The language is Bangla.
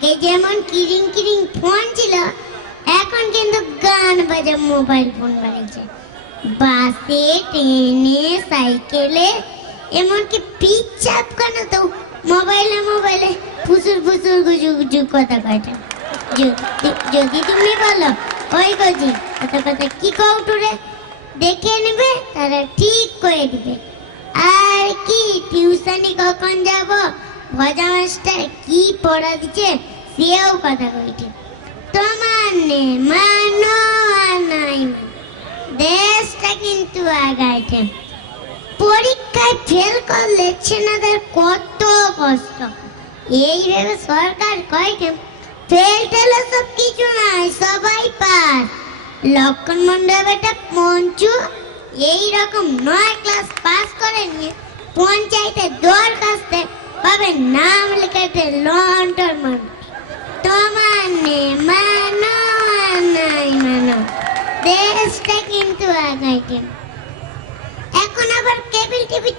আগে যেমন কিরিং কিরিং ফোন ছিল, এখন কিন্তু গান বাজা মোবাইল ফোন বাড়িয়েছে। বাসে, ট্রেনে, সাইকেলে, এমনকি পিচ্ছাপ কেন তো মোবাইলে মোবাইলে ফুসুর ফুসুর গুজু গুজু কথা কয়টা। যদি তুমি বলো ওই গজি কথা কথা কি কৌটুরে দেখে নেবে, তারা ঠিক করে দিবে। আর কি টিউশনি কখন যাব, ভজা মাস্টার কি পড়া দিচ্ছে সেও কথা কইছে। তোমার নে মানো আর নাই দেশটা কিন্তু আগাইছে। পরীক্ষায় ফেল করলে ছেলেদের কত কষ্ট, এই ভেবে সরকার কয়েছে ফেল টেল সব কিছু নাই, সবাই পাস। লক্ষণ মন্ডল বেটা পঞ্চু এইরকম 9 ক্লাস পাস করে নিয়ে পঞ্চায়েতে দরখাস্তে পাবে নাম লেখাতে লন্ডন মান। তোমার নে মানো আর নাই মানো দেশটা কিন্তু আগাইছে। এখন আবার কেবল টিভি